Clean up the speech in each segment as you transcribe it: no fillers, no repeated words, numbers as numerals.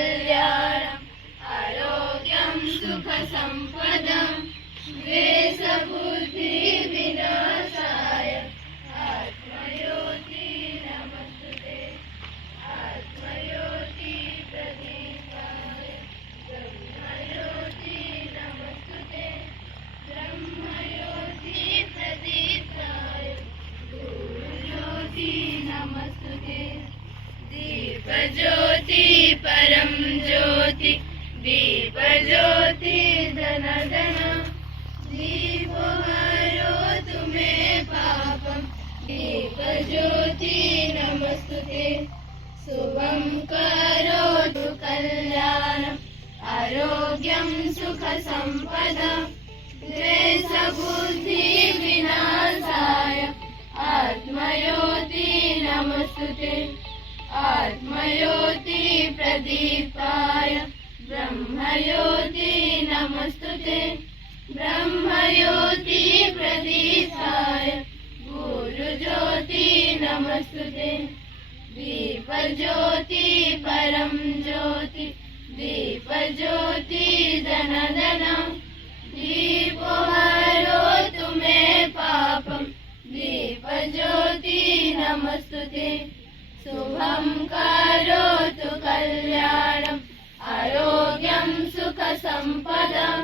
कल्याणम् आरोग्यं सुखसम्पदं द्वेषबुद्धिविनाशाय आत्मज्योति नमस्तुते आत्मज्योति प्रदीपाय ब्रह्मज्योति नमस्तुते ब्रह्मज्योति प्रदीपाय गुरुज्योति नमस्तुते दीपज्योति परम ज्योति दीपज्योति धन धन दीपो हरो तुम्हें पापम दीपज्योति नमस्तुते शुभं करोतु कल्याणम् आरोग्यं सुखसम्पदं द्वेषबुद्धिविनाशाय आत्मज्योति नमस्तुते आत्मज्योति प्रदीपाय ब्रह्मज्योति नमस्तुते ब्रह्मज्योति प्रदीपाय गुरुज्योति नमस्तुते दीपज्योति परम ज्योति दीपज्योति धन धन दीपो हरो तुम्हें पापम दीपज्योति नमस्तुते शुभं करोतु कल्याणम् आरोग्यं सुखसम्पदं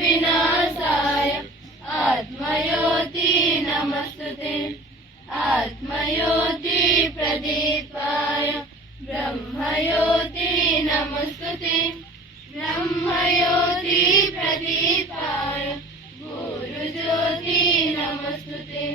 द्वेषबुद्धिविनाशाय आत्मज्योति नमस्तुते आत्मज्योति प्रदीपाय ब्रह्मज्योति नमस्तुते ब्रह्मज्योति प्रदीपाय गुरुज्योति नमस्तुते